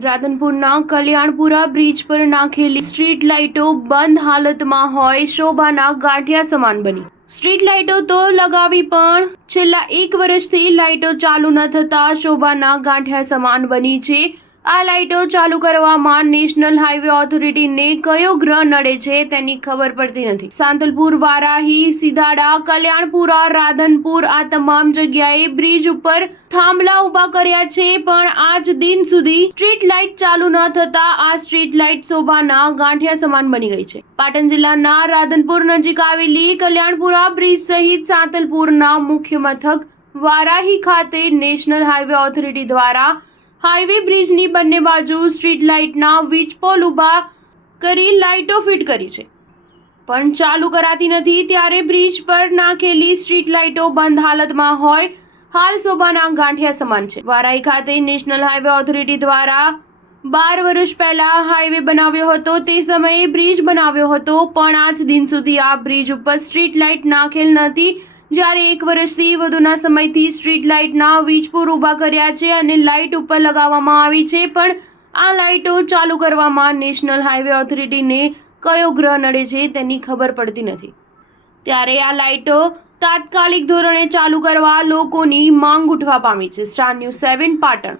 રાધનપુરના Kalyanpura bridge પર નાખેલી street લાઇટો બંધ હાલતમાં હોય શોભાના ગાંઠિયા સમાન બની। સ્ટ્રીટ લાઇટો તો લગાવી પણ છેલ્લા 1 વર્ષથી લાઇટો ચાલુ ન થતા શોભાના ગાંઠિયા સમાન બની છે। આ લાઇટો ચાલુ કરવામાં નેશનલ હાઈવે ઓથોરિટીને કયો ગ્રહ નડે છે તેની ખબર પડતી નથી। સાંતલપુર, વારાહી, સિધાડા, કલ્યાણપુરા, રાધનપુર આ તમામ જગ્યાએ બ્રિજ ઉપર થાંભલા ઊભા કર્યા છે, પણ આજ દિન સુધી સ્ટ્રીટ લાઇટ ચાલુ ન થતા આ સ્ટ્રીટ લાઇટ શોભાના ગાંઠિયા સમાન બની ગઈ છે। પાટણ જિલ્લાના રાધનપુર નજીક આવેલી કલ્યાણપુરા બ્રિજ સહિત સાંતલપુરના મુખ્ય મથક વારાહી ખાતે નેશનલ હાઈવે ઓથોરિટી દ્વારા હાઈવે બ્રિજની બંને બાજુ સ્ટ્રીટ લાઇટના વીજ પોલ ઊભા કરી લાઇટો ફિટ કરી છે, પણ ચાલુ કરાતી નથી। ત્યારે બ્રિજ પર નાખેલી સ્ટ્રીટ લાઇટો બંધ હાલતમાં હોય હાલ શોભાના ગાંઠિયા સમાન છે। વારાહી ખાતે નેશનલ હાઈવે ઓથોરિટી દ્વારા 12 વર્ષ પહેલા હાઈવે બનાવ્યો હતો, તે સમયે બ્રિજ બનાવ્યો હતો, પણ આજ દિન સુધી આ બ્રિજ ઉપર સ્ટ્રીટ લાઇટ નાખેલ નથી। જ્યારે 1 વર્ષથી વધુના સમયથી સ્ટ્રીટ લાઇટના વીજપોલ ઊભા કર્યા છે અને લાઇટ ઉપર લગાવવામાં આવી છે, પણ આ લાઇટો ચાલુ કરવામાં નેશનલ હાઈવે ઓથોરિટીને કયો ગ્રહ નડે છે તેની ખબર પડતી નથી। ત્યારે આ લાઇટો તાત્કાલિક ધોરણે ચાલુ કરવા લોકોની માંગ ઉઠવા પામી છે। Star news 7 Patan.